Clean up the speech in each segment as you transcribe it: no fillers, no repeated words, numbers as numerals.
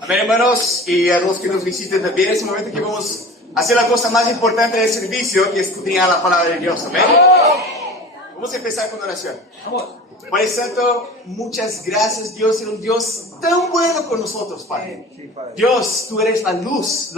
Amén, hermanos, y a los que nos visiten también, es el momento que vamos a hacer la cosa más importante del servicio, que es escudriñar la palabra de Dios. Amén. Vamos a empezar con oración. Padre Santo, muchas gracias, Dios, eres un Dios tan bueno con nosotros, Padre. Dios, tú eres la luz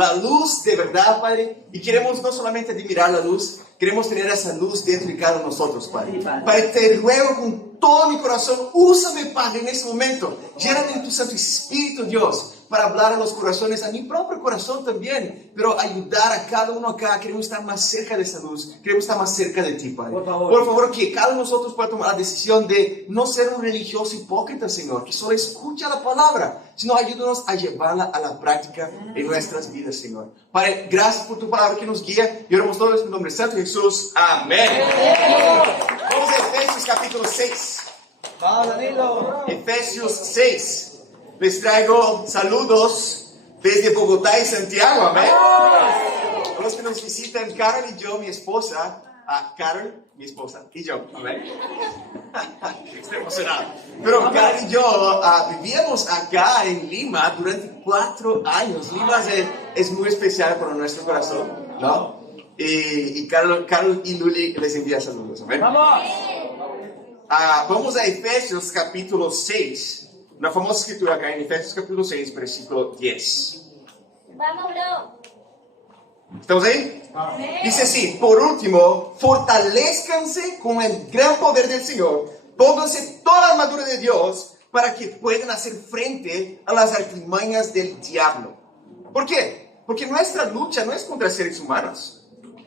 de verdad, Padre, y queremos no solamente admirar la luz, queremos tener esa luz dentro de cada uno de nosotros, Padre. Padre, te ruego con todo mi corazón, úsame, Padre, en ese momento. Lléname de tu Santo Espíritu, Dios, para hablar a los corazones, a mi propio corazón también, pero ayudar a cada uno acá. Queremos estar más cerca de esa luz, queremos estar más cerca de ti, Padre. Por favor, que cada uno de nosotros pueda tomar la decisión de no ser un religioso hipócrita, Señor, que solo escucha la palabra, sino ayúdanos a llevarla a la práctica en nuestras vidas, Señor. Padre, gracias por tu palabra que nos guía, y oramos todos en el nombre santo de Jesús. Amén. Vamos a Efesios capítulo 6. Efesios 6. Les traigo saludos desde Bogotá y Santiago, amén. A los que nos visitan, Carol y yo, mi esposa, Carol, mi esposa, y yo, amén. Estoy emocionado. Pero Carol y yo vivíamos acá en Lima durante 4 años. Lima es muy especial para nuestro corazón, ¿no? Y Carol y Luli les envía saludos, amén. Vamos a Efesios capítulo 6. Una famosa escritura acá en Efesios capítulo 6, versículo 10. Vámonos. ¿Estamos ahí? Dice así: por último, fortalezcanse con el gran poder del Señor, pónganse toda la armadura de Dios para que puedan hacer frente a las artimañas del diablo. ¿Por qué? Porque nuestra lucha no es contra seres humanos,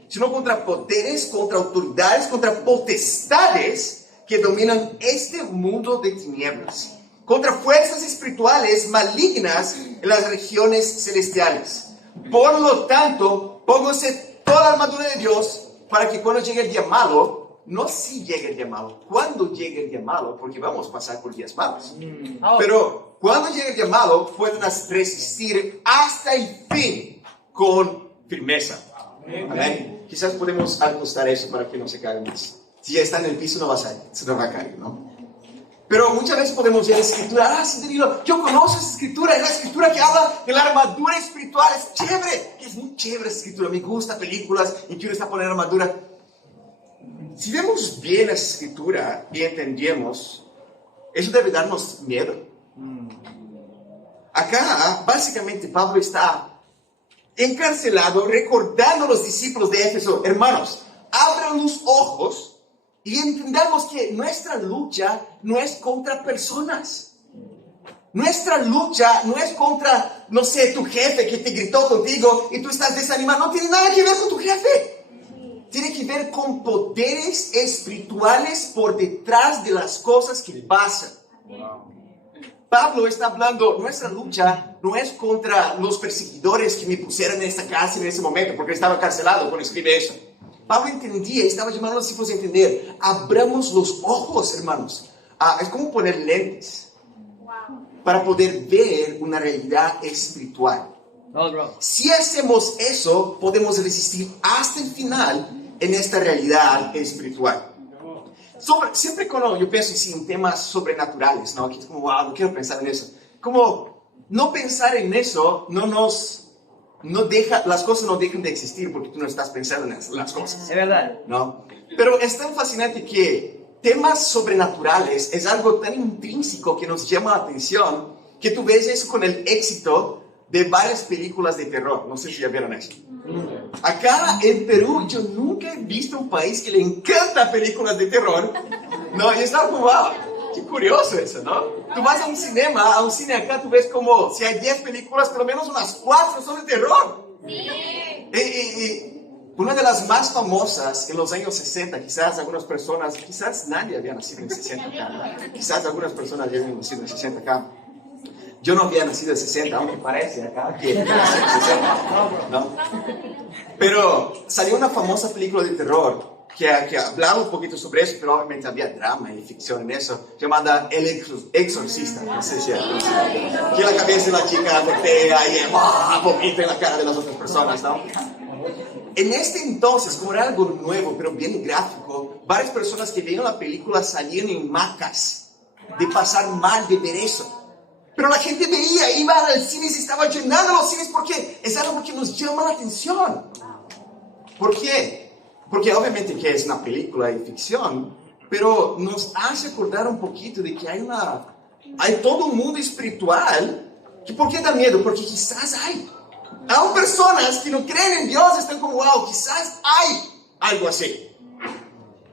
sino contra poderes, contra autoridades, contra potestades que dominan este mundo de tinieblas, contra fuerzas espirituales malignas en las regiones celestiales. Por lo tanto, pónganse toda la armadura de Dios para que cuando llegue el día malo, no si llegue el día malo, cuando llegue el día malo, porque vamos a pasar por días malos, pero cuando llegue el día malo, puedan resistir hasta el fin con firmeza. Amén. Quizás podemos acostar eso para que no se caiga más. Si ya está en el piso, no va a caer, ¿no? Pero muchas veces podemos ver la escritura. Sí, Danilo, yo conozco esa escritura. Es la escritura que habla de la armadura espiritual. Es chévere. Es muy chévere esa escritura. Me gusta películas y quiero estar poniendo armadura. Si vemos bien esa escritura y entendemos, eso debe darnos miedo. Acá, básicamente, Pablo está encarcelado, recordando a los discípulos de Éfeso: hermanos, abran los ojos y entendamos que nuestra lucha no es contra personas. Nuestra lucha no es contra, no sé, tu jefe que te gritó contigo y tú estás desanimado. No tiene nada que ver con tu jefe. Tiene que ver con poderes espirituales por detrás de las cosas que pasan. Pablo está hablando, nuestra lucha no es contra los perseguidores que me pusieron en esta cárcel en ese momento, porque estaba encarcelado cuando escribe eso. Pablo entendía, estaba llamando a los discípulos a entender: abramos los ojos, hermanos. Es como poner lentes para poder ver una realidad espiritual. Si hacemos eso, podemos resistir hasta el final en esta realidad espiritual. Siempre cuando yo pienso en temas sobrenaturales, ¿no? Que es como, wow, no quiero pensar en eso. Como no pensar en eso las cosas no dejan de existir porque tú no estás pensando en las cosas. Es verdad. ¿No? Pero es tan fascinante que temas sobrenaturales es algo tan intrínseco que nos llama la atención, que tú ves eso con el éxito de varias películas de terror. No sé si ya vieron eso. Acá en Perú yo nunca he visto un país que le encanta películas de terror. No, y está como, wow, qué curioso eso, ¿no? Tú vas a un cine acá, tú ves como si hay 10 películas, por lo menos unas 4 son de terror. Y una de las más famosas en los años 60, quizás nadie había nacido en 60 acá. Quizás algunas personas ya habían nacido en 60 acá. Yo no había nacido en 60, aunque parece acá que nací en 60, ¿no? Pero salió una famosa película de terror que hablaba un poquito sobre eso, pero obviamente había drama y ficción en eso, llamada El Exorcista. No sé si que la cabeza de la chica golpea y vomita en la cara de las otras personas, ¿no? En este entonces, como era algo nuevo, pero bien gráfico, varias personas que vieron la película salían en macas de pasar mal de ver eso. Pero la gente veía, iba al cine y se estaba llenando los cines porque es algo que nos llama la atención. ¿Por qué? Porque obviamente que es una película de ficción, pero nos hace acordar un poquito de que hay todo un mundo espiritual. Que ¿por qué da miedo? Porque quizás hay. Aún personas que no creen en Dios están como, wow, quizás hay algo así.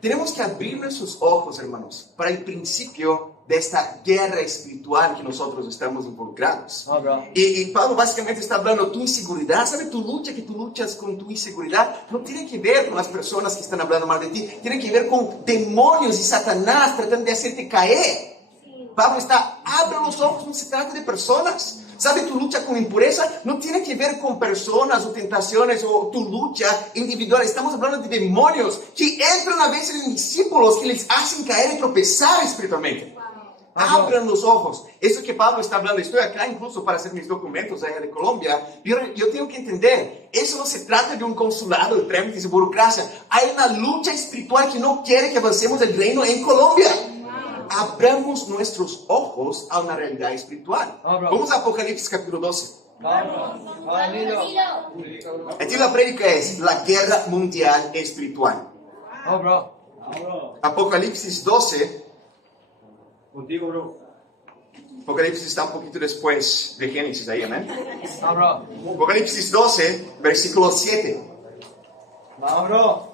Tenemos que abrir nuestros ojos, hermanos, para el principio de esta guerra espiritual que nosotros estamos involucrados. Y Pablo básicamente está hablando tu inseguridad. ¿Sabe tu lucha que tú luchas con tu inseguridad? No tiene que ver con las personas que están hablando mal de ti. Tiene que ver con demonios y Satanás tratando de hacerte caer. Pablo abre los ojos, no se trata de personas. ¿Sabe tu lucha con impureza? No tiene que ver con personas o tentaciones o tu lucha individual. Estamos hablando de demonios que entran a veces en discípulos que les hacen caer y tropezar espiritualmente. Abran los ojos. Eso que Pablo está hablando, estoy acá incluso para hacer mis documentos allá de Colombia. Yo tengo que entender, eso no se trata de un consulado, de trámites y burocracia. Hay una lucha espiritual que no quiere que avancemos el reino en Colombia. Abramos nuestros ojos a una realidad espiritual. Vamos a Apocalipsis capítulo 12. El título de la prédica es La Guerra Mundial Espiritual. Apocalipsis 12. Contigo, bro. Apocalipsis está un poquito después de Génesis ahí, amén. Apocalipsis 12, versículo 7. Vamos, bro.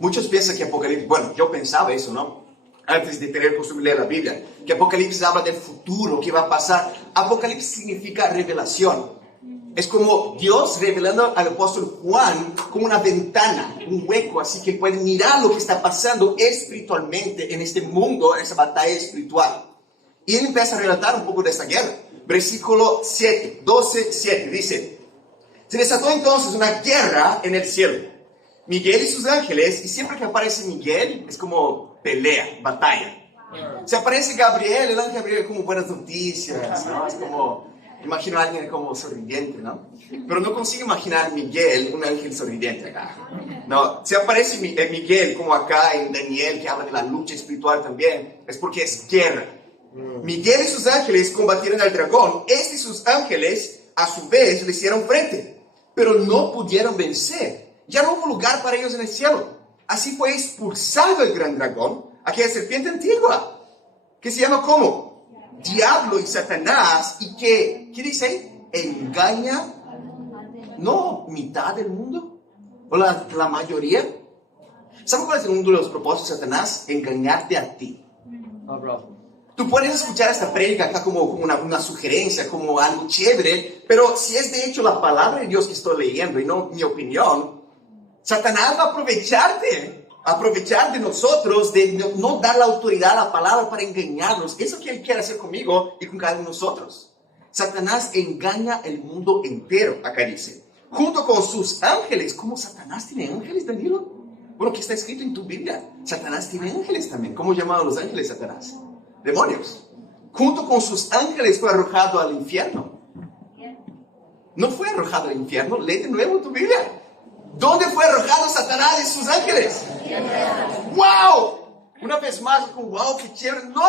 Muchos piensan que Apocalipsis, bueno, yo pensaba eso, ¿no? Antes de tener costumbre de leer la Biblia, que Apocalipsis habla del futuro, que va a pasar. Apocalipsis significa revelación. Es como Dios revelando al apóstol Juan como una ventana, un hueco, así que puede mirar lo que está pasando espiritualmente en este mundo, en esa batalla espiritual. Y él empieza a relatar un poco de esta guerra. Versículo 7, 12, 7, dice: se desató entonces una guerra en el cielo. Miguel y sus ángeles, y siempre que aparece Miguel, es como pelea, batalla. Se aparece Gabriel, el ángel Gabriel, como buenas noticias, ¿no? Es como... imagino a alguien como sonriente, ¿no? Pero no consigo imaginar Miguel, un ángel sonriente acá. No, si aparece Miguel como acá en Daniel, que habla de la lucha espiritual también, es porque es guerra. Miguel y sus ángeles combatieron al dragón. Este y sus ángeles, a su vez, le hicieron frente, pero no pudieron vencer. Ya no hubo lugar para ellos en el cielo. Así fue expulsado el gran dragón, aquella serpiente antigua, que se llama ¿cómo? Diablo y Satanás, y que, ¿qué dice ahí? Engaña, no mitad del mundo, o la mayoría. ¿Saben cuál es uno de los propósitos de Satanás? Engañarte a ti. Tú puedes escuchar esta prédica acá como una sugerencia, como algo chévere, pero si es de hecho la palabra de Dios que estoy leyendo y no mi opinión, Satanás va a aprovechar de nosotros, de no dar la autoridad a la palabra para engañarnos. Eso que él quiere hacer conmigo y con cada uno de nosotros. Satanás engaña el mundo entero, acá dice. Junto con sus ángeles. ¿Cómo Satanás tiene ángeles, Danilo? Bueno, ¿qué está escrito en tu Biblia? Satanás tiene ángeles también. ¿Cómo llamaban los ángeles Satanás? Demonios. Junto con sus ángeles fue arrojado al infierno. No fue arrojado al infierno. Lee de nuevo tu Biblia. ¿Dónde fue arrojado Satanás y sus ángeles? ¡Wow! Una vez más, como, wow, qué chévere. No,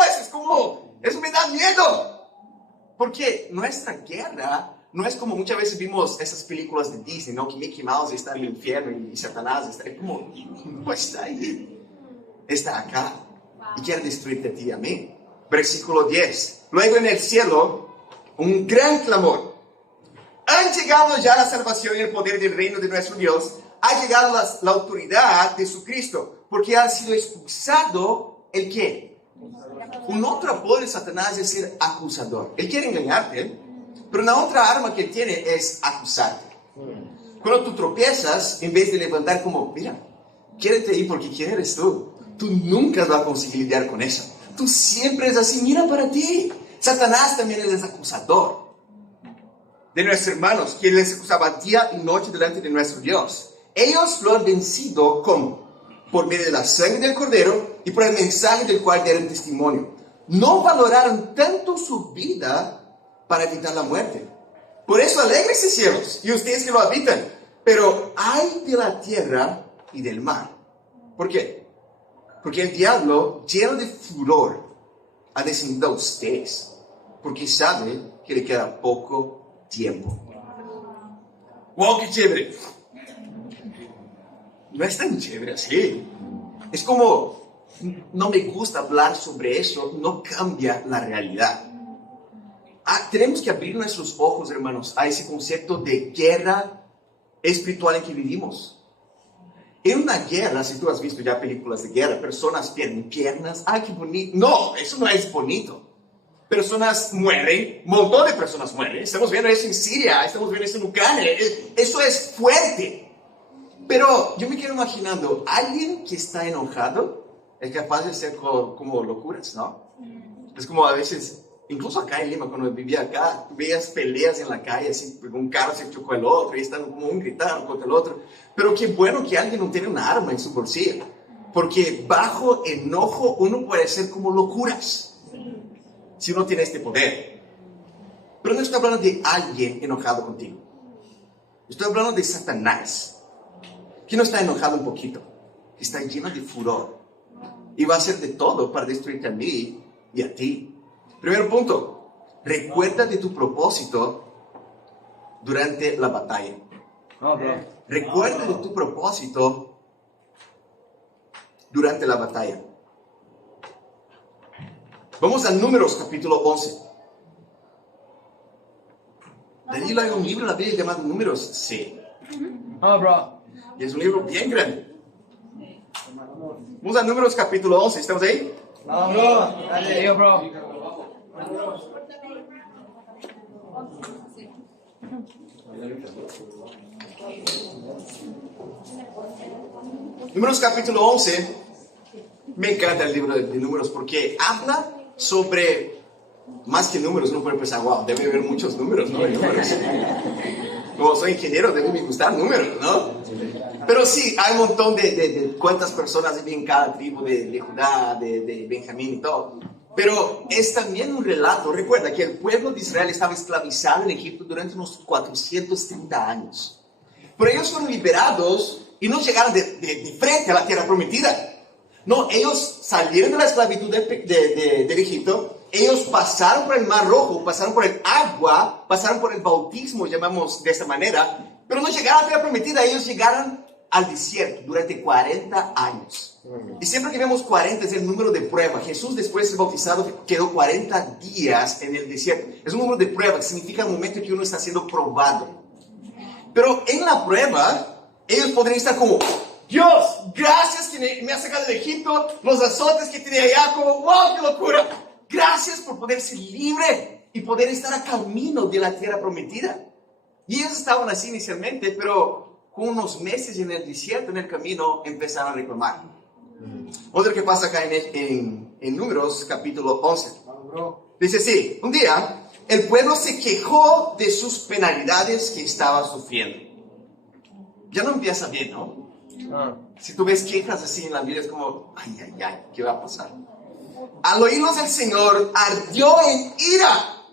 eso me da miedo. Porque nuestra guerra no es como muchas veces vimos esas películas de Disney, ¿no? Que Mickey Mouse está en el infierno y Satanás está ahí. Como, no está ahí. Está acá. Y quiere destruirte a ti y a mí. Versículo 10. Luego en el cielo, un gran clamor. Han llegado ya la salvación y el poder del reino de nuestro Dios. Ha llegado la autoridad de su Cristo. Porque ha sido expulsado ¿el qué? Un otro apodo de Satanás es ser acusador. Él quiere engañarte, pero la otra arma que él tiene es acusarte. Cuando tú tropiezas, en vez de levantar como, mira, quiérete ir porque quién eres tú. Tú nunca vas a conseguir lidiar con eso. Tú siempre es así, mira para ti. Satanás también es acusador de nuestros hermanos, quien les acusaba día y noche delante de nuestro Dios. Ellos lo han vencido ¿cómo? Por medio de la sangre del Cordero y por el mensaje del cual dieron testimonio. No valoraron tanto su vida para evitar la muerte. Por eso alégrese cielos y ustedes que lo habitan. Pero hay de la tierra y del mar. ¿Por qué? Porque el diablo, lleno de furor, ha descendido a ustedes, porque sabe que le queda poco tiempo. ¡Wow, qué chévere! No es tan chévere así. Es como, no me gusta hablar sobre eso, no cambia la realidad. Tenemos que abrir nuestros ojos, hermanos, a ese concepto de guerra espiritual en que vivimos. En una guerra, si tú has visto ya películas de guerra, personas pierden piernas, ¡ay, qué bonito! No, eso no es bonito. Personas mueren, un montón de personas mueren. Estamos viendo eso en Siria, estamos viendo eso en Ucrania. Eso es fuerte. Pero yo me quedo imaginando, alguien que está enojado es capaz de hacer como locuras, ¿no? Es como a veces, incluso acá en Lima, cuando vivía acá, veías peleas en la calle, así, un carro se chocó el otro y están como un gritando contra el otro. Pero qué bueno que alguien no tiene una arma en su bolsillo, porque bajo enojo uno puede hacer como locuras, si uno tiene este poder. Pero no estoy hablando de alguien enojado contigo. Estoy hablando de Satanás, que no está enojado un poquito, que está lleno de furor y va a hacer de todo para destruirte a mí y a ti. Primer punto, recuerda de tu propósito durante la batalla. Recuerda de tu propósito durante la batalla. Vamos a Números capítulo 11. ¿Daniel hay un libro en la Biblia llamado Números? Sí. Y es un libro bien grande. Vamos a Números capítulo 11. ¿Estamos ahí? Vamos, bro. Dale, bro. Números capítulo 11. Me encanta el libro de Números porque habla sobre, más que números, uno puede pensar, wow, debe haber muchos números, ¿no? Números. Como soy ingeniero, debe me gustar números, ¿no? Pero sí, hay un montón de cuántas personas viven en cada tribu de Judá, de Benjamín y todo. Pero es también un relato. Recuerda que el pueblo de Israel estaba esclavizado en Egipto durante unos 430 años. Pero ellos fueron liberados y no llegaron de frente a la tierra prometida. No, ellos salieron de la esclavitud del Egipto. Ellos pasaron por el Mar Rojo, pasaron por el agua, pasaron por el bautismo, llamamos de esta manera. Pero no llegaron a la tierra prometida, ellos llegaron al desierto durante 40 años. Y siempre que vemos 40 es el número de prueba. Jesús después de ser bautizado quedó 40 días en el desierto. Es un número de prueba que significa el momento en que uno está siendo probado. Pero en la prueba, ellos podrían estar como, Dios, gracias que me has sacado de Egipto, los azotes que tenía allá, como, wow, qué locura. Gracias por poder ser libre y poder estar a camino de la tierra prometida. Y ellos estaban así inicialmente, pero con unos meses en el desierto, en el camino, empezaron a reclamar. Otra que pasa acá en Números, capítulo 11. Dice así, un día, el pueblo se quejó de sus penalidades que estaba sufriendo. Ya no empieza bien, ¿no? Si tú ves quejas así en la Biblia, es como, ay, ¿qué va a pasar? Al oírlos el Señor ardió en ira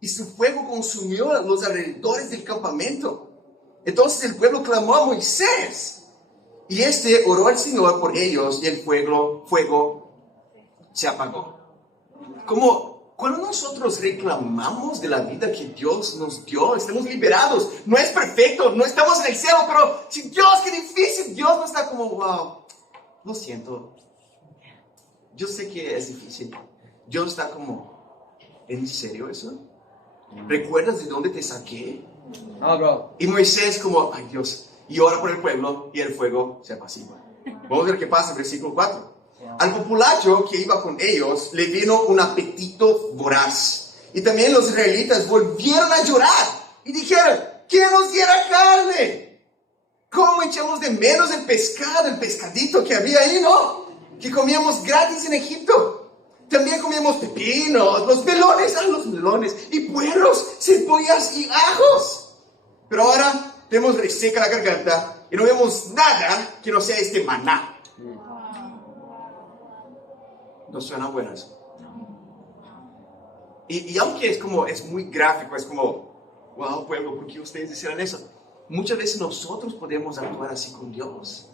y su fuego consumió los alrededores del campamento. Entonces el pueblo clamó a Moisés y este oró al Señor por ellos y el fuego se apagó. Como cuando nosotros reclamamos de la vida que Dios nos dio, estamos liberados. No es perfecto, no estamos en el cielo, pero si Dios, qué difícil. Dios no está como, wow, lo siento. Yo sé que es difícil. Dios está como, ¿en serio eso? ¿Recuerdas de dónde te saqué? Bro. Y Moisés como, ay Dios, y ora por el pueblo y el fuego se apacigua. Vamos a ver qué pasa en versículo 4. Al populacho que iba con ellos le vino un apetito voraz. Y también los israelitas volvieron a llorar y dijeron, ¿quién nos diera carne? ¿Cómo echamos de menos el pescado, el pescadito que había ahí, no? Que comíamos gratis en Egipto. También comíamos pepinos, los melones, y puerros, cebollas y ajos. Pero ahora tenemos reseca la garganta y no vemos nada que no sea este maná. No suena bueno eso. Y aunque es muy gráfico, es como, wow, pueblo, ¿por qué ustedes hicieron eso? Muchas veces nosotros podemos actuar así con Dios.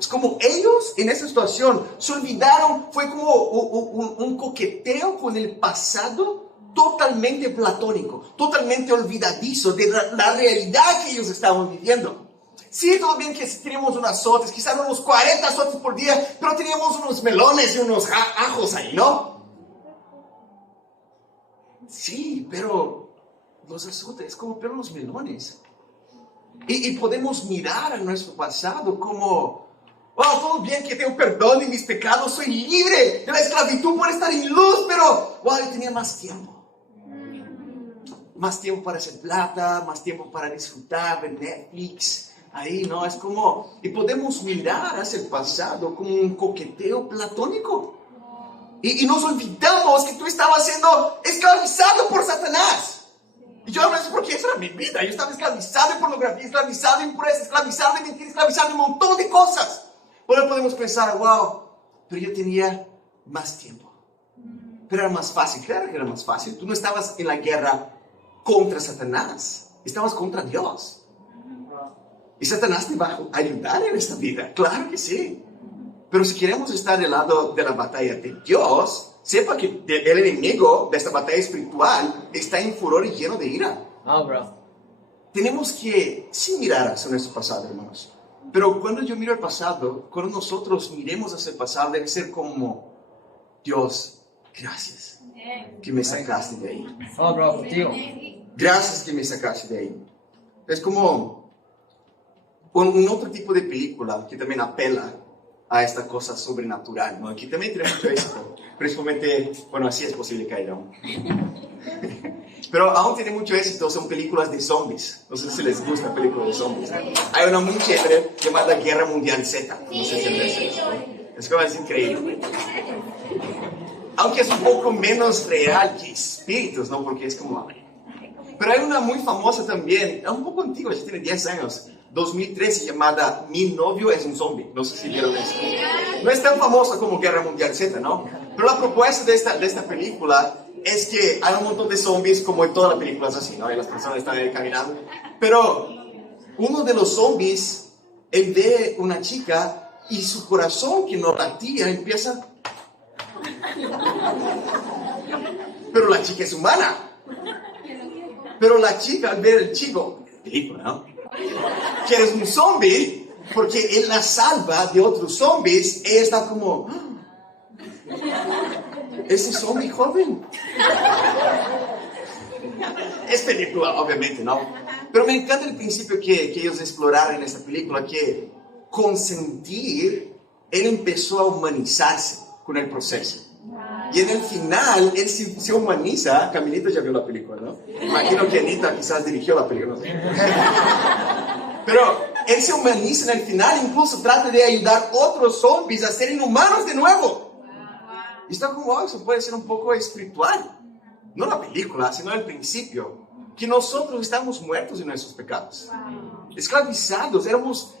Es como ellos en esa situación se olvidaron, fue como un coqueteo con el pasado totalmente platónico, totalmente olvidadizo de la realidad que ellos estaban viviendo. Sí, todo bien que teníamos unos azotes, quizás unos 40 azotes por día, pero teníamos unos melones y unos ajos ahí, ¿no? Sí, pero los azotes es como pero los melones. Y podemos mirar a nuestro pasado como, oh, todo bien que tengo perdón de mis pecados, soy libre de la esclavitud por estar en luz, pero, wow, yo tenía más tiempo. Más tiempo para hacer plata, más tiempo para disfrutar de Netflix. Ahí, ¿no? Es como, y podemos mirar hacia el pasado como un coqueteo platónico. Y nos olvidamos que tú estabas siendo esclavizado por Satanás. Y yo no sé por qué esa era mi vida. Yo estaba esclavizado en pornografía, esclavizado en impureza, esclavizado en mentira, esclavizado en un montón de cosas. Ahora podemos pensar, wow, pero yo tenía más tiempo. Pero era más fácil. Claro que era más fácil. Tú no estabas en la guerra contra Satanás. Estabas contra Dios. Y Satanás te va a ayudar en esta vida. Claro que sí. Pero si queremos estar del lado de la batalla de Dios, sepa que el enemigo de esta batalla espiritual está en furor y lleno de ira. Oh, bro. Tenemos que sí mirar hacia nuestro pasado, hermanos. Pero cuando yo miro el pasado, cuando nosotros miremos hacia el pasado, debe ser como, Dios, gracias que me sacaste de ahí. Oh, bro, contigo. Gracias que me sacaste de ahí. Es como un otro tipo de película que también apela a esta cosa sobrenatural, ¿no? Aquí también tiene mucho éxito, principalmente, bueno, así es posible caer aún. Pero aún tiene mucho éxito, son películas de zombies. No sé si les gusta películas de zombies. Hay una muy chévere llamada Guerra Mundial Z. No sé si es increíble. Aunque es un poco menos real que espíritus, ¿no? Porque es como... Pero hay una muy famosa también, un poco antigua, ya tiene 10 años, 2013, llamada Mi novio es un zombie. No sé si vieron eso. No es tan famosa como Guerra Mundial Z, ¿no? Pero la propuesta de esta película es que hay un montón de zombies, como en todas las películas así, ¿no? Y las personas están ahí caminando. Pero uno de los zombies, él ve una chica y su corazón, que no latía, empieza... Pero la chica es humana. Pero la chica, al ver el chico, película, ¿no? Que eres un zombie, porque él la salva de otros zombies, ella está como, ese zombie joven. Es película, obviamente, ¿no? Pero me encanta el principio que ellos exploraron en esta película, que con sentir, él empezó a humanizarse con el proceso. Y en el final, él se humaniza. Camilita ya vio la película, ¿no? Imagino que Anita quizás dirigió la película, ¿no? Pero él se humaniza en el final, incluso trata de ayudar a otros zombies a ser inhumanos de nuevo. Y está como, oh, eso puede ser un poco espiritual. No la película, sino el principio. Que nosotros estamos muertos en nuestros pecados. Esclavizados,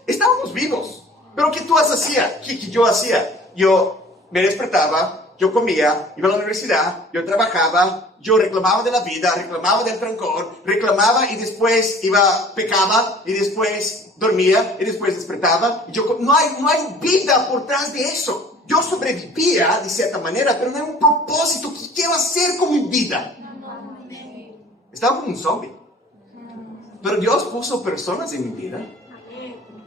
estábamos vivos. Pero ¿qué tú hacías? ¿Qué yo hacía? Yo me despertaba, yo comía, iba a la universidad, yo trabajaba, yo reclamaba de la vida, reclamaba del trancón, reclamaba y después pecaba y después dormía y después despertaba. Y no hay vida por detrás de eso. Yo sobrevivía de cierta manera, pero no hay un propósito. ¿Qué quiero hacer con mi vida? Estaba como un zombie. Pero Dios puso personas en mi vida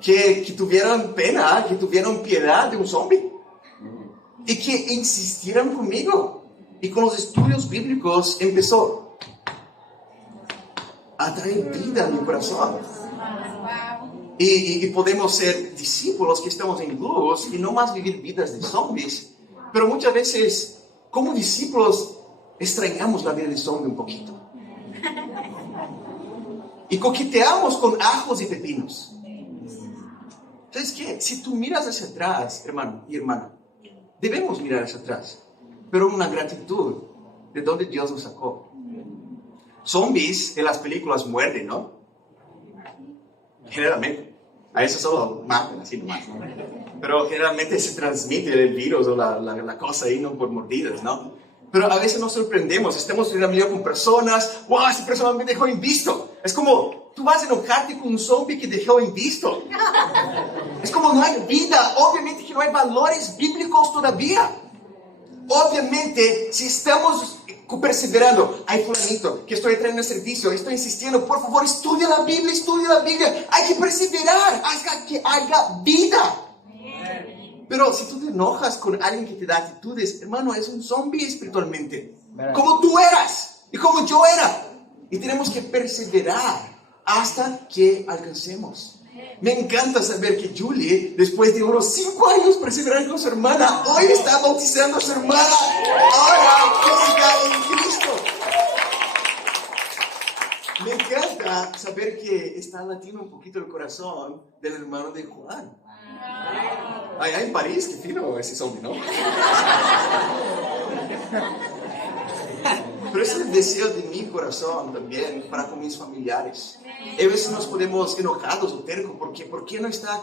que tuvieran pena, que tuvieran piedad de un zombie. Y que insistieran conmigo. Y con los estudios bíblicos empezó a traer vida a mi corazón. Y podemos ser discípulos que estamos en luz y no más vivir vidas de zombies. Pero muchas veces, como discípulos, extrañamos la vida de zombie un poquito. Y coqueteamos con ajos y pepinos. ¿Sabes qué? Si tú miras hacia atrás, hermano y hermana, debemos mirar hacia atrás, pero una gratitud de donde Dios nos sacó. Zombies en las películas muerden, ¿no? Generalmente. A eso solo matan, así nomás, ¿no? Pero generalmente se transmite el virus o la cosa ahí, ¿no? Por mordidas, ¿no? Pero a veces nos sorprendemos, estamos en la con personas, ¡wow! Esa persona me dejó invisto. Es como, tú vas a enojarte con un zombie que dejó invisto. Es como no hay vida, obviamente que no hay valores bíblicos todavía. Obviamente, si estamos perseverando, ay fulanito, que estoy trayendo el servicio, estoy insistiendo, por favor, estudia la Biblia, hay que perseverar hasta que haya vida. Pero si tú te enojas con alguien que te da actitudes, hermano, es un zombie espiritualmente, como tú eras y como yo era. Y tenemos que perseverar hasta que alcancemos. Me encanta saber que Julie, después de unos 5 años perseverando con su hermana, hoy está bautizando a su hermana. Ahora, física en Cristo. Me encanta saber que está latiendo un poquito el corazón del hermano de Juan. Allá en París, qué fino ese zombie, ¿no? Pero ese es el deseo de mi corazón también para con mis familiares. A veces nos ponemos enojados o tercos porque ¿por qué no está?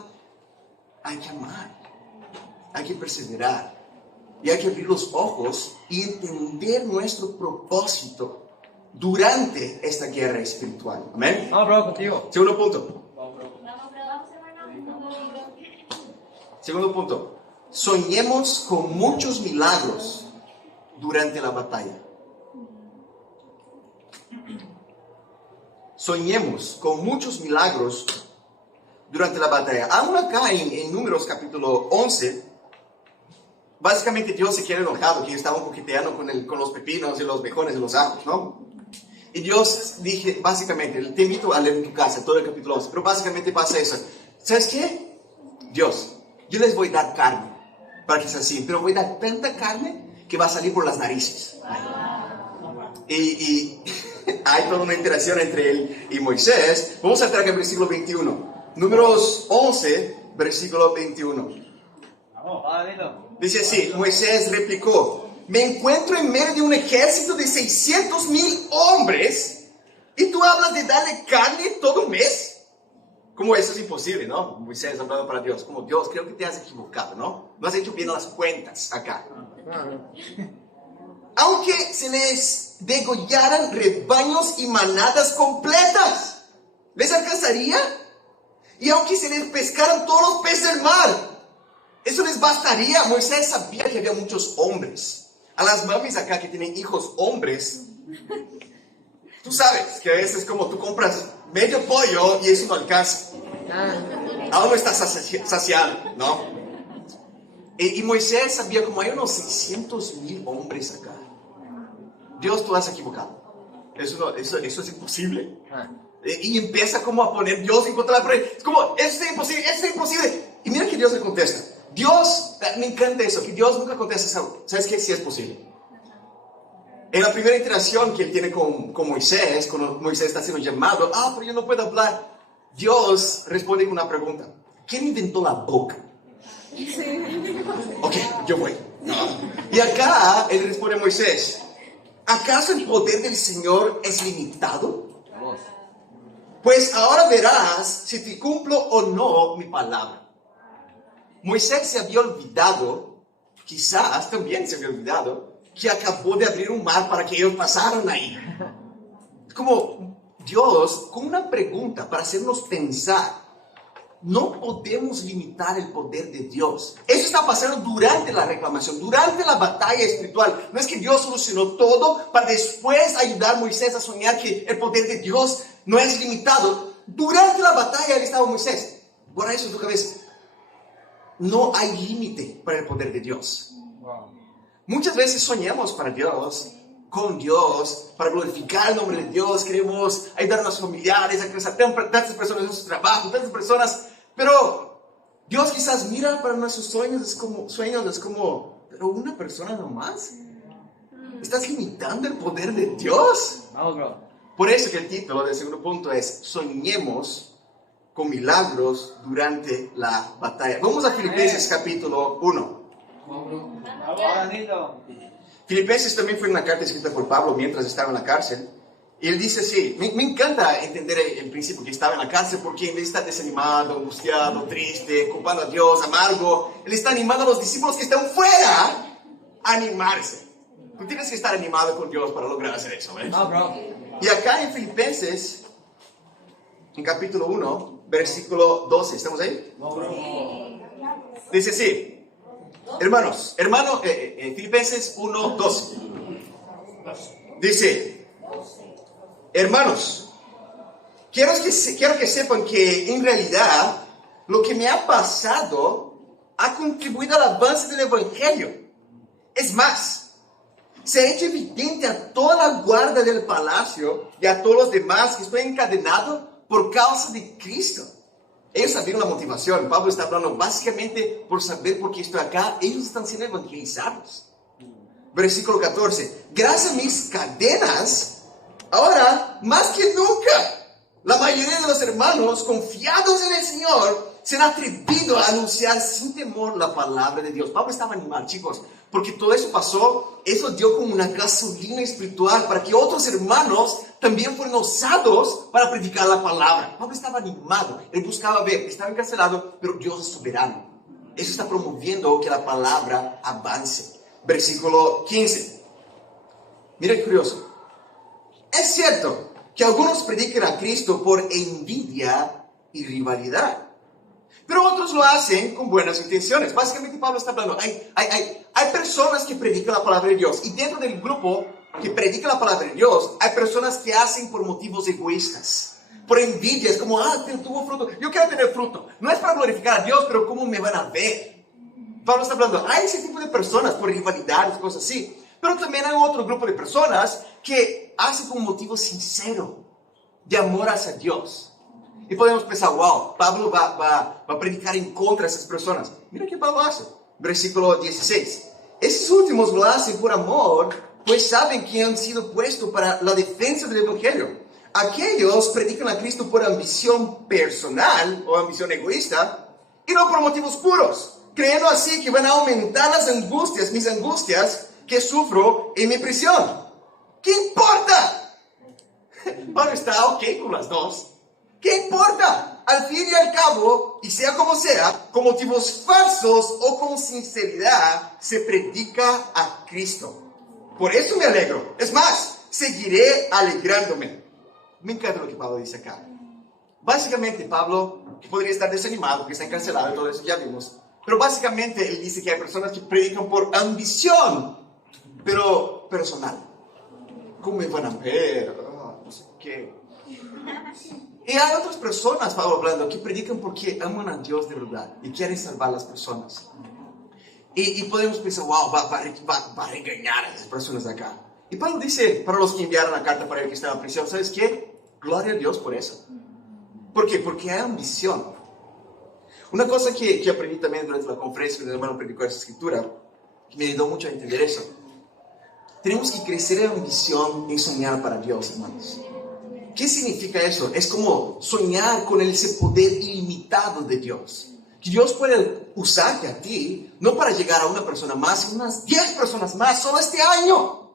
Hay que amar, hay que perseverar y hay que abrir los ojos y entender nuestro propósito durante esta guerra espiritual. Amén. Vamos, bro, contigo. Segundo punto. Vamos, hermano. Segundo punto. Soñemos con muchos milagros durante la batalla. Soñemos con muchos milagros durante la batalla. Aún acá en Números capítulo 11, básicamente Dios se quiere enojado, que estaban coqueteando con los pepinos y los mejones y los ajos, ¿no? Y Dios dije, básicamente, te invito a leer en tu casa todo el capítulo 11, pero básicamente pasa eso. ¿Sabes qué? Dios, yo les voy a dar carne para que sea así, pero voy a dar tanta carne que va a salir por las narices. Y hay toda una interacción entre él y Moisés. Vamos a entrar en el versículo 21. Números 11, versículo 21. Dice así, Moisés replicó, me encuentro en medio de un ejército de 600,000 hombres y tú hablas de darle carne todo un mes. Como eso es imposible, ¿no? Moisés hablando para Dios, como Dios, creo que te has equivocado, ¿no? No has hecho bien las cuentas acá. Aunque se les degollaran rebaños y manadas completas, ¿les alcanzaría? Y aunque se les pescaran todos los peces del mar, ¿eso les bastaría? Moisés sabía que había muchos hombres. A las mamis acá que tienen hijos hombres, tú sabes que a veces como tú compras medio pollo y eso no alcanza. Aún no estás saciado, ¿no? Y Moisés sabía como hay unos 600,000 hombres acá. Dios, tú has equivocado. Eso es imposible. Y empieza como a poner Dios en contra de la pared. Es como, eso es imposible, eso es imposible. Y mira que Dios le contesta. Dios, me encanta eso, que Dios nunca contesta eso. ¿Sabes qué? Sí es posible. En la primera interacción que él tiene con Moisés, cuando Moisés está siendo llamado, pero yo no puedo hablar. Dios responde con una pregunta. ¿Quién inventó la boca? Ok, yo voy. Y acá él responde a Moisés, ¿acaso el poder del Señor es limitado? Pues ahora verás si te cumplo o no mi palabra. Moisés se había olvidado, quizás también se había olvidado, que acabó de abrir un mar para que ellos pasaran ahí. Es como Dios con una pregunta para hacernos pensar. No podemos limitar el poder de Dios. Eso está pasando durante la reclamación, durante la batalla espiritual. No es que Dios solucionó todo para después ayudar a Moisés a soñar que el poder de Dios no es limitado. Durante la batalla él estaba Moisés. Por eso en tu cabeza, no hay límite para el poder de Dios. Muchas veces soñamos para Dios, con Dios, para glorificar el nombre de Dios. Queremos ayudar a nuestros familiares, a crecer tantas personas en su trabajo, tantas personas. Pero Dios quizás mira para nuestros sueños, es como, pero una persona nomás. ¿Estás limitando el poder de Dios? Vamos, bro. Por eso que el título del segundo punto es soñemos con milagros durante la batalla. Vamos a Filipenses capítulo 1. Filipenses también fue una carta escrita por Pablo mientras estaba en la cárcel. Y él dice así, me encanta entender el principio que estaba en la cárcel, porque en vez de estar desanimado, angustiado, triste, culpando a Dios, amargo, él está animando a los discípulos que están fuera a animarse. Tú tienes que estar animado con Dios para lograr hacer eso, ¿ves? Bro. Y acá en Filipenses, en capítulo 1, versículo 12. ¿Estamos ahí? Dice así, Filipenses 1:12. Dice, hermanos, quiero que sepan que en realidad lo que me ha pasado ha contribuido al avance del Evangelio. Es más, se ha hecho evidente a toda la guardia del palacio y a todos los demás que estoy encadenado por causa de Cristo. Ellos sabían la motivación. Pablo está hablando básicamente por saber por qué estoy acá. Ellos están siendo evangelizados. Versículo 14. Gracias a mis cadenas, ahora más que nunca, la mayoría de los hermanos confiados en el Señor se han atrevido a anunciar sin temor la palabra de Dios. Pablo estaba animado, chicos, porque todo eso pasó. Eso dio como una gasolina espiritual para que otros hermanos también fueran osados para predicar la palabra. Pablo estaba animado. Él buscaba ver, estaba encarcelado, pero Dios es soberano. Eso está promoviendo que la palabra avance. Versículo 15. Mira qué curioso. Es cierto que algunos predican a Cristo por envidia y rivalidad, pero otros lo hacen con buenas intenciones. Básicamente Pablo está hablando, hay personas que predican la palabra de Dios, y dentro del grupo que predica la palabra de Dios, hay personas que hacen por motivos egoístas, por envidia. Es como, tuvo fruto, yo quiero tener fruto. No es para glorificar a Dios, pero ¿cómo me van a ver? Pablo está hablando, hay ese tipo de personas por rivalidades, cosas así. Pero también hay otro grupo de personas que hacen con motivo sincero de amor hacia Dios. Y podemos pensar, wow, Pablo va a predicar en contra de esas personas. Mira qué Pablo hace. Versículo 16. Esos últimos lo hacen por amor, pues saben que han sido puestos para la defensa del Evangelio. Aquellos predican a Cristo por ambición personal o ambición egoísta, y no por motivos puros, creyendo así que van a aumentar mis angustias que sufro en mi prisión. ¿Qué importa? Pablo está ok con las dos. ¿Qué importa? Al fin y al cabo, y sea como sea, con motivos falsos o con sinceridad, se predica a Cristo. Por eso me alegro. Es más, seguiré alegrándome. Me encanta lo que Pablo dice acá. Básicamente, Pablo, que podría estar desanimado porque está encarcelado y todo eso, ya vimos. Pero básicamente, él dice que hay personas que predican por ambición, pero personal. ¿Cómo me van a ver? No sé qué. Y hay otras personas, Pablo hablando, que predican porque aman a Dios de verdad y quieren salvar a las personas. Y podemos pensar, wow, va a regañar a esas personas de acá. Y Pablo dice, para los que enviaron la carta para él que estaba en prisión, ¿sabes qué? Gloria a Dios por eso. ¿Por qué? Porque hay ambición. Una cosa que aprendí también durante la conferencia, cuando el hermano predicó esa escritura, que me ayudó mucho a entender eso. Tenemos que crecer en ambición y soñar para Dios, hermanos. ¿Qué significa eso? Es como soñar con ese poder ilimitado de Dios. Que Dios puede usarte a ti, no para llegar a una persona más, sino unas 10 personas más, solo este año.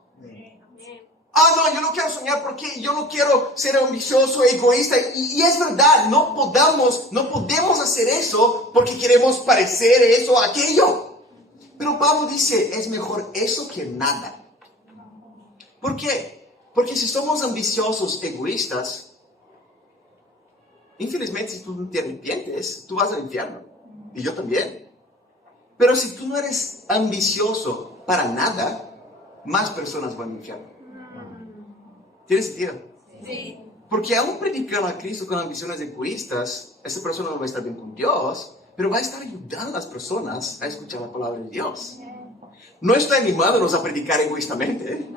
No, yo no quiero soñar porque yo no quiero ser ambicioso, egoísta. Y es verdad, no podemos hacer eso porque queremos parecer eso o aquello. Pero Pablo dice, es mejor eso que nada. ¿Por qué? Porque si somos ambiciosos, egoístas, infelizmente si tú no te arrepientes, tú vas al infierno. Y yo también. Pero si tú no eres ambicioso para nada, más personas van al infierno. ¿Tiene sentido? Sí. Porque aún predicando a Cristo con ambiciones egoístas, esa persona no va a estar bien con Dios, pero va a estar ayudando a las personas a escuchar la palabra de Dios. No estoy animándonos a predicar egoístamente,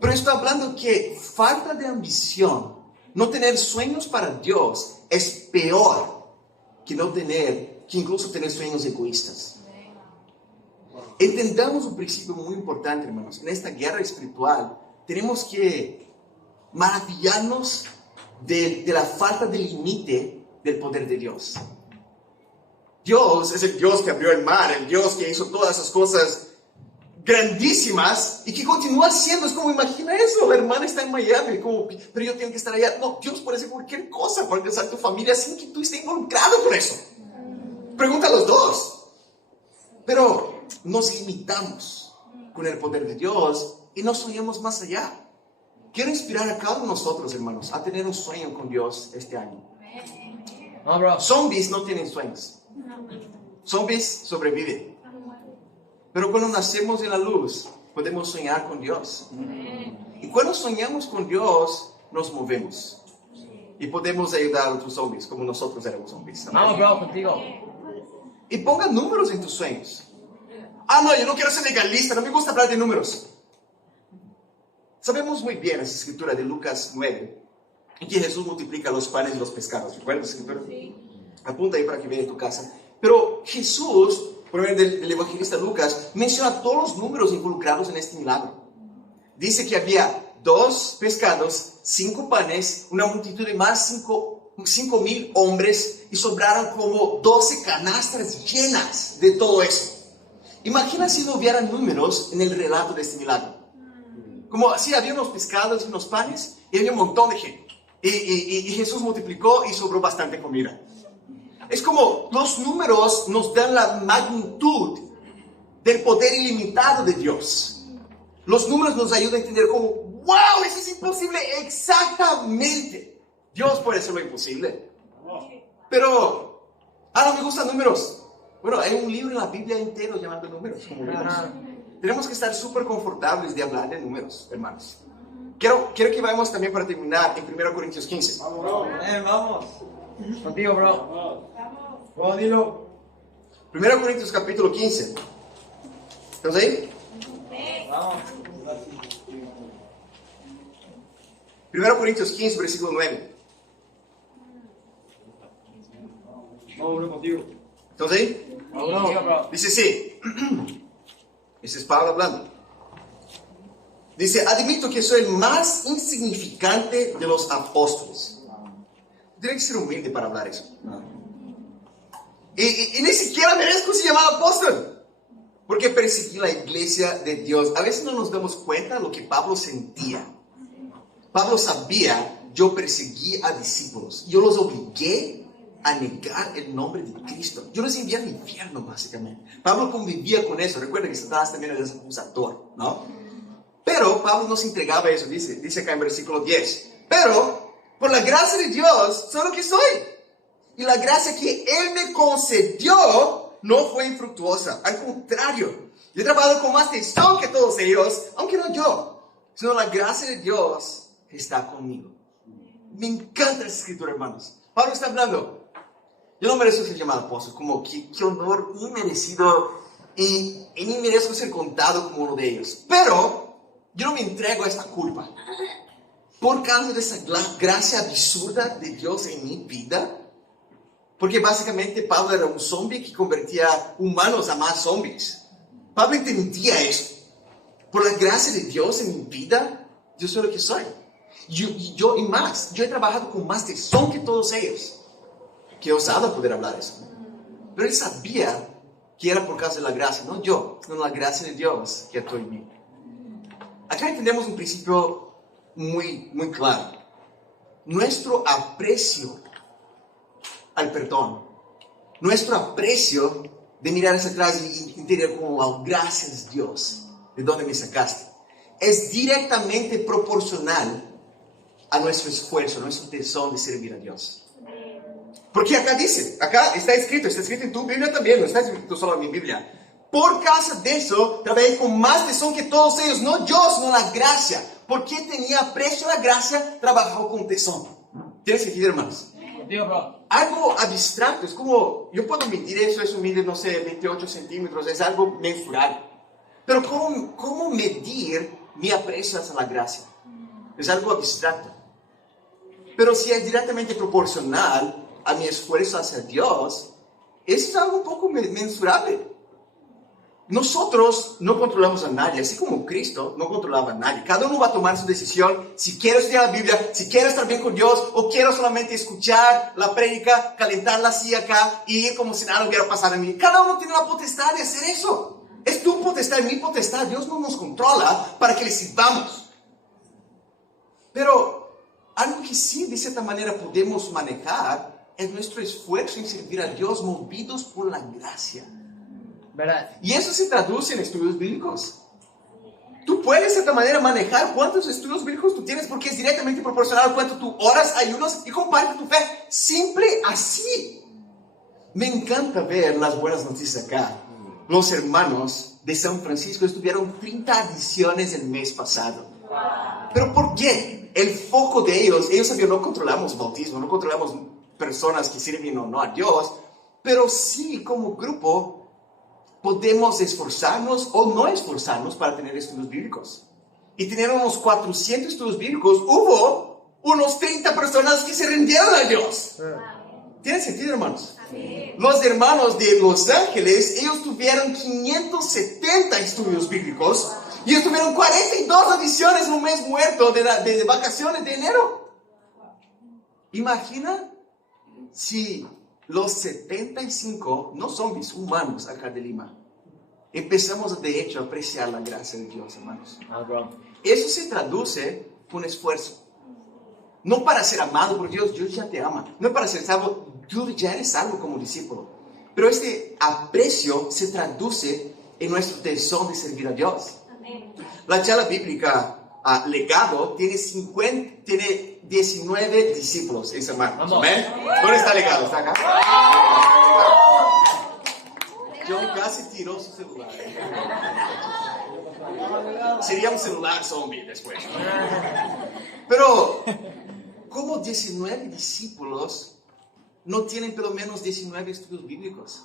pero estoy hablando que falta de ambición, no tener sueños para Dios, es peor que incluso tener sueños egoístas. Entendamos un principio muy importante, hermanos. En esta guerra espiritual tenemos que maravillarnos de la falta de límite del poder de Dios. Dios es el Dios que abrió el mar, el Dios que hizo todas esas cosas grandísimas y que continúa haciendo. Es como, imagina eso, la hermana está en Miami, pero yo tengo que estar allá. No, Dios puede hacer cualquier cosa para alcanzar tu familia sin que tú estés involucrado con eso. Pregunta a los dos. Pero nos limitamos con el poder de Dios y no soñamos más allá. Quiero inspirar a cada uno de nosotros, hermanos, a tener un sueño con Dios este año. No, bro. Zombies no tienen sueños. Zombies sobreviven. Pero cuando nacemos en la luz, podemos soñar con Dios. Y cuando soñamos con Dios, nos movemos. Y podemos ayudar a otros zombies, como nosotros éramos zombies. Vamos, bro, contigo. Y ponga números en tus sueños. Ah, no, yo no quiero ser legalista, no me gusta hablar de números. Sabemos muy bien esa escritura de Lucas 9, en que Jesús multiplica los panes y los pescados. ¿Recuerdas esa escritura? Sí. Apunta ahí para que vea en tu casa. Pero Jesús, por medio del evangelista Lucas, menciona todos los números involucrados en este milagro. Dice que había 2 pescados, 5 panes, una multitud de más 5,000 hombres, y sobraron como 12 canastas llenas de todo eso. Imagina si no hubiera números en el relato de este milagro. Como así, había unos pescados y unos panes, y había un montón de gente. Y Jesús multiplicó y sobró bastante comida. Es como los números nos dan la magnitud del poder ilimitado de Dios. Los números nos ayudan a entender como, wow, eso es imposible. Exactamente. Dios puede hacer lo imposible. Pero, no me gustan números. Bueno, hay un libro en la Biblia entero llamado números. Como tenemos que estar súper confortables de hablar de números, hermanos. Quiero que vayamos también para terminar en 1 Corintios 15. Vamos. Contigo, bro. Vamos, dilo. 1 Corintios capítulo 15. ¿Estamos ahí? Vamos. 1 Corintios 15, versículo 9. Vamos, bro, contigo. ¿Estamos ahí? Vamos, bro. Dice así. Ese es Pablo hablando. Dice, admito que soy el más insignificante de los apóstoles. Tienes que ser humilde para hablar eso. Y ni siquiera merezco ser llamado apóstol. Porque perseguí la iglesia de Dios. A veces no nos damos cuenta de lo que Pablo sentía. Pablo sabía, yo perseguí a discípulos. Yo los obligué a negar el nombre de Cristo. Yo los envié al infierno, básicamente. Pablo convivía con eso. Recuerda que Satanás también es acusador, ¿no? Pero Pablo no se entregaba a eso, dice acá en versículo 10. Pero, por la gracia de Dios, soy lo que soy. Y la gracia que Él me concedió no fue infructuosa. Al contrario, yo he trabajado con más tesón que todos ellos, aunque no yo, sino la gracia de Dios que está conmigo. Me encanta esa escritura, hermanos. Pablo está hablando. Yo no merezco ser llamado apóstol, como qué honor inmerecido, y ni merezco ser contado como uno de ellos. Pero yo no me entrego a esta culpa. Por causa de esa gracia absurda de Dios en mi vida. Porque básicamente Pablo era un zombie que convertía humanos a más zombies. Pablo entendía eso. Por la gracia de Dios en mi vida, yo soy lo que soy. Yo he trabajado con más tesón que todos ellos. Que he osado poder hablar eso. Pero él sabía que era por causa de la gracia, no yo, sino la gracia de Dios que actuó en mí. Acá entendemos un principio muy, muy claro. Nuestro aprecio al perdón, nuestro aprecio de mirar hacia atrás y entender como, wow, gracias Dios, ¿de dónde me sacaste? Es directamente proporcional a nuestro esfuerzo, a nuestro tesón de servir a Dios. Porque acá dice, acá está escrito en tu Biblia también, no está escrito solo en mi Biblia. Por causa de eso, trabajé con más tesón que todos ellos, no yo, sino la gracia. Porque tenía aprecio a la gracia, trabajó con tesón. ¿Tienes sentido, hermanos? Contigo, bro. Algo abstracto, es como, yo puedo medir eso mide, no sé, 28 centímetros, es algo mensurable. Pero ¿cómo medir mi aprecio hacia la gracia? Es algo abstracto. Pero si es directamente proporcional a mi esfuerzo hacia Dios, eso es algo un poco mensurable. Nosotros no controlamos a nadie, así como Cristo no controlaba a nadie. Cada uno va a tomar su decisión, si quiero estudiar la Biblia, si quiero estar bien con Dios, o quiero solamente escuchar la prédica, calentar la silla acá, y ir como si nada hubiera pasado en mí. Cada uno tiene la potestad de hacer eso. Es tu potestad, mi potestad. Dios no nos controla para que le sirvamos. Pero algo que sí, de cierta manera, podemos manejar es nuestro esfuerzo en servir a Dios movidos por la gracia. ¿Verdad? Y eso se traduce en estudios bíblicos. Tú puedes de esta manera manejar cuántos estudios bíblicos tú tienes porque es directamente proporcional a cuánto tú oras, ayunas y compartes tu fe. Simple así. Me encanta ver las buenas noticias acá. Los hermanos de San Francisco estuvieron 30 ediciones el mes pasado. ¿Pero por qué? El foco de ellos sabían, no controlamos bautismo, no controlamos personas que sirven o no a Dios, pero sí como grupo podemos esforzarnos o no esforzarnos para tener estudios bíblicos. Y tener unos 400 estudios bíblicos, hubo unos 30 personas que se rindieron a Dios. ¿Tiene sentido, hermanos? Los hermanos de Los Ángeles, ellos tuvieron 570 estudios bíblicos y ellos tuvieron 42 ediciones en un mes muerto de vacaciones de enero. Imagina si los 75 no zombies humanos acá de Lima empezamos de hecho a apreciar la gracia de Dios, hermanos. Eso se traduce con esfuerzo. No para ser amado por Dios, Dios ya te ama. No para ser salvo, tú ya eres salvo como discípulo. Pero este aprecio se traduce en nuestro tesón de servir a Dios. La charla bíblica Legado tiene 19 discípulos esa semana. ¿Amén? ¿Dónde está Legado? ¿Está acá? John casi tiró su celular. Sería un celular zombie después. Pero, ¿cómo 19 discípulos no tienen pelo menos 19 estudios bíblicos?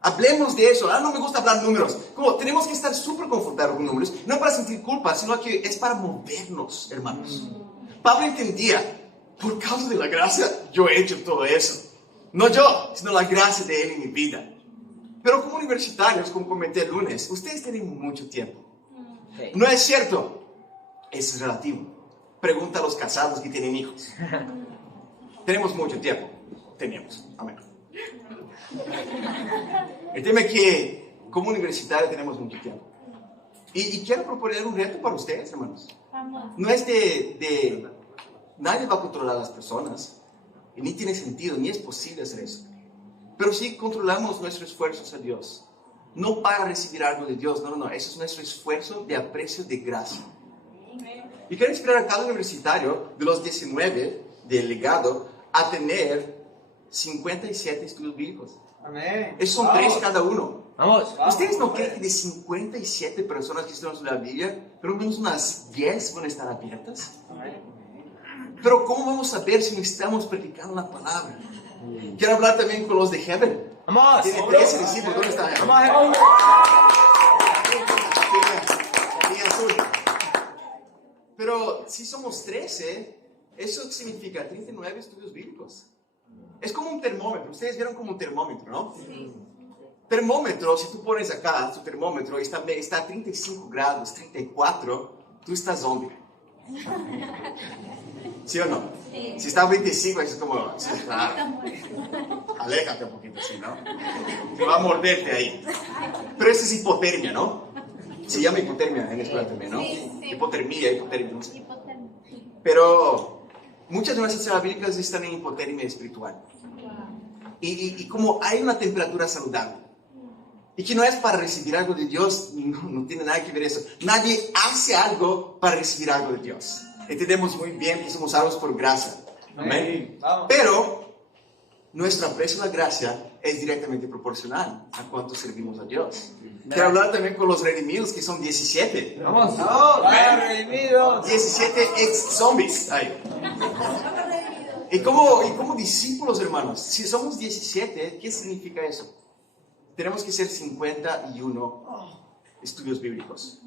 Hablemos de eso. No me gusta hablar números. Como tenemos que estar súper confortables con números, no para sentir culpa, sino que es para movernos, hermanos. Pablo entendía, por causa de la gracia, yo he hecho todo eso. No yo, sino la gracia de él en mi vida. Pero como universitarios, como comenté el lunes, ustedes tienen mucho tiempo. ¿No es cierto? Eso es relativo. Pregunta a los casados que tienen hijos. Tenemos mucho tiempo. Tenemos. Amén. El tema es que como universitario tenemos mucho tiempo. Y quiero proponer un reto para ustedes, hermanos. No es nadie va a controlar a las personas. Y ni tiene sentido, ni es posible hacer eso. Pero sí controlamos nuestros esfuerzos a Dios. No para recibir algo de Dios. No. Eso es nuestro esfuerzo de aprecio de gracia. Y quiero inspirar a cada universitario de los 19 del Legado a tener 57 estudios bíblicos. Amén. Esos son 3 cada uno. Vamos. ¿Ustedes no creen que de 57 personas que estudian la Biblia, pero menos unas 10 van a estar abiertas? Amén. Pero ¿cómo vamos a saber si no estamos predicando la palabra? Quiero hablar también con los de Heaven. Vamos. Tiene 13 discípulos. ¿Dónde está Heaven? Vamos. Tenía azul. Pero si somos 13, eso significa 39 estudios bíblicos. Es como un termómetro. Ustedes vieron como un termómetro, ¿no? Sí. Termómetro, si tú pones acá tu termómetro y está a 35 grados, 34, tú estás zombie. ¿Sí o no? Sí. Si está a 25, es como, sí, aléjate un poquito así, ¿no? Te va a morderte ahí. Pero eso es hipotermia, ¿no? Se llama hipotermia en español también, ¿no? Sí. Hipotermia, no sé. Pero muchas de nuestras charlas bíblicas están en hipotermia espiritual. Y como hay una temperatura saludable, y que no es para recibir algo de Dios, no tiene nada que ver eso. Nadie hace algo para recibir algo de Dios. Entendemos muy bien que somos salvos por gracia. Amén. Pero nuestro aprecio a la gracia es directamente proporcional a cuánto servimos a Dios. Quiero hablar también con los redimidos, que son 17. Vamos. Redimidos. 17 ex-zombies. Y como discípulos, hermanos, si somos 17, ¿qué significa eso? Tenemos que ser 51 estudios bíblicos.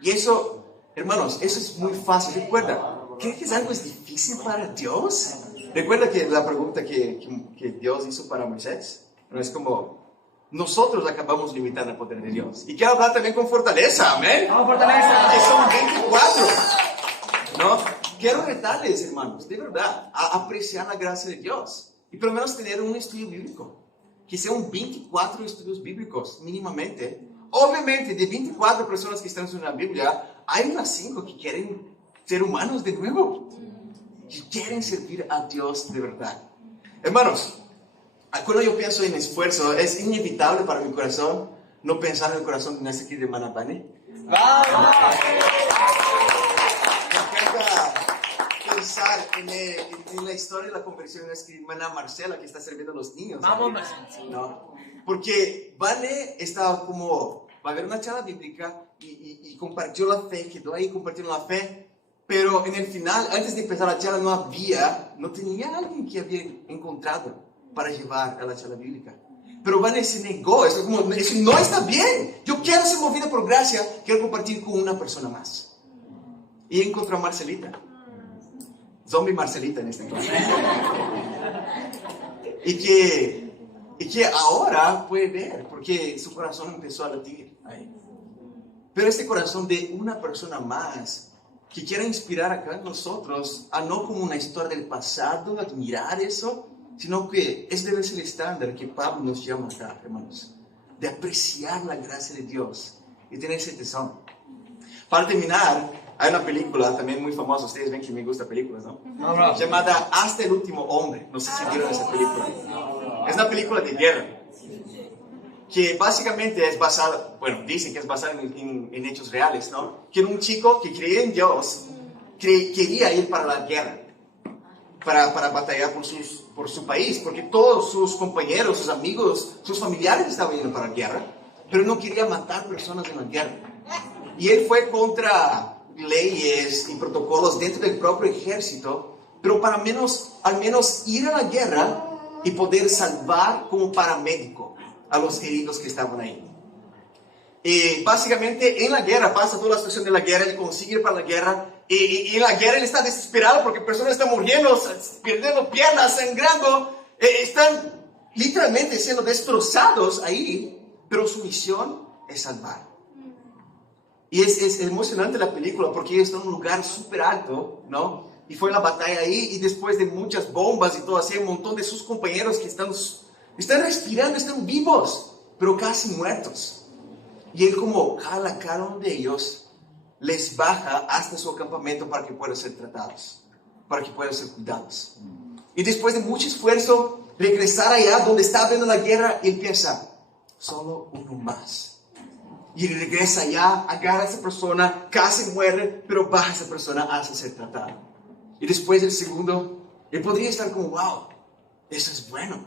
Y eso, hermanos, eso es muy fácil. Recuerda, ¿creen que algo es difícil para Dios? Recuerda que la pregunta que Dios hizo para Moisés, no es como, nosotros acabamos limitando el poder de Dios. Y quiero hablar también con fortaleza, amén. Vamos, fortaleza. Que son 24, ¿no? Quiero retarles, hermanos, de verdad, a apreciar la gracia de Dios. Y por lo menos tener un estudio bíblico. Que sean 24 estudios bíblicos, mínimamente. Obviamente, de 24 personas que están estudiando la Biblia, hay unas 5 que quieren ser humanos de nuevo. Que quieren servir a Dios de verdad. Hermanos, cuando yo pienso en esfuerzo, es inevitable para mi corazón no pensar en el corazón de nuestra querida hermana Vane. ¡Vamos! Me encanta pensar en la historia de la conversión de nuestra hermana Marcela, que está sirviendo a los niños. Vamos, ¿No? Porque Vane estaba como, va a haber una charla bíblica y compartió la fe, quedó ahí compartiendo la fe, pero en el final, antes de empezar la charla, no tenía alguien que había encontrado para llevar a la charla bíblica. Pero Vane se negó, eso no está bien, yo quiero ser movida por gracia, quiero compartir con una persona más. Y encontró a Marcelita, zombie Marcelita en este entonces. Y que ahora puede ver, porque su corazón empezó a latir ahí. Pero este corazón de una persona más, que quiera inspirar acá en nosotros, a no como una historia del pasado, admirar eso, sino que ese debe ser el estándar que Pablo nos llama acá, hermanos, de apreciar la gracia de Dios y tener ese tesón. Para terminar, hay una película también muy famosa, ustedes ven que me gusta películas, ¿no? Llamada Hasta el último hombre, no sé si vieron esa película. Es una película de guerra, que básicamente es basada, bueno, dicen que es basada en hechos reales, ¿no? Que era un chico que creía en Dios, quería ir para la guerra, para batallar por su país, porque todos sus compañeros, sus amigos, sus familiares estaban yendo para la guerra, pero no quería matar personas en la guerra. Y él fue contra leyes y protocolos dentro del propio ejército, pero para al menos ir a la guerra y poder salvar como paramédico a los heridos que estaban ahí. Y básicamente en la guerra, pasa toda la situación de la guerra, él consigue ir para la guerra, y en la guerra él está desesperado porque personas están muriendo, perdiendo piernas, sangrando, están literalmente siendo destrozados ahí, pero su misión es salvar. Y es emocionante la película porque ellos están en un lugar súper alto, ¿no? Y fue la batalla ahí, y después de muchas bombas y todo así, un montón de sus compañeros que están respirando, están vivos, pero casi muertos. Y él como jala cada uno de ellos, les baja hasta su campamento para que puedan ser tratados, para que puedan ser cuidados. Y después de mucho esfuerzo, regresar allá donde está viendo la guerra, él piensa, solo uno más. Y él regresa allá, agarra a esa persona, casi muere, pero baja a esa persona hasta ser tratado. Y después del segundo, él podría estar como, wow, eso es bueno.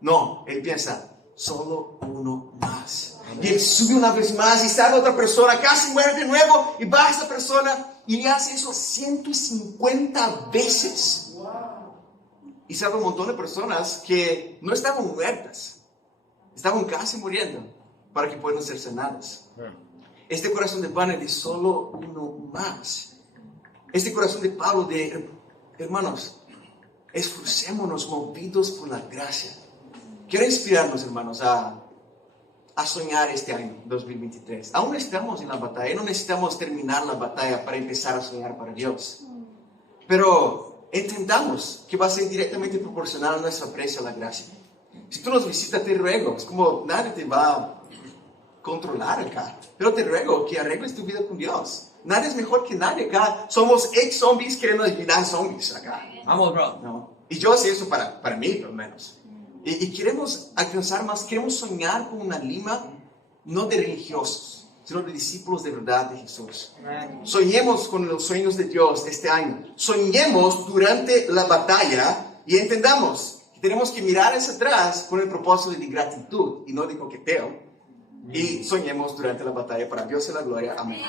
No, él piensa, solo uno más. Y él sube una vez más y sale otra persona, casi muere de nuevo, y baja esa persona y le hace eso 150 veces. Y sabe un montón de personas que no estaban muertas, estaban casi muriendo para que puedan ser sanadas. Este corazón de Vane de solo uno más. Este corazón de Pablo de, hermanos, esforcémonos movidos por la gracia. Quiero inspirarnos, hermanos, a soñar este año, 2023. Aún estamos en la batalla, no necesitamos terminar la batalla para empezar a soñar para Dios. Pero entendamos que va a ser directamente proporcional a nuestro aprecio a la gracia. Si tú nos visitas, te ruego, es como nadie te va a controlar acá, pero te ruego que arregles tu vida con Dios. Nadie es mejor que nadie acá. Somos ex-zombies queriendo ayudar a zombies acá. Vamos, bro. ¿No? Y yo sé eso para mí, por lo menos. Y queremos alcanzar más, queremos soñar con una lima, no de religiosos, sino de discípulos de verdad de Jesús. Soñemos con los sueños de Dios este año. Soñemos durante la batalla y entendamos que tenemos que mirar hacia atrás con el propósito de gratitud y no de coqueteo. Y soñemos durante la batalla para Dios y la gloria. Amén.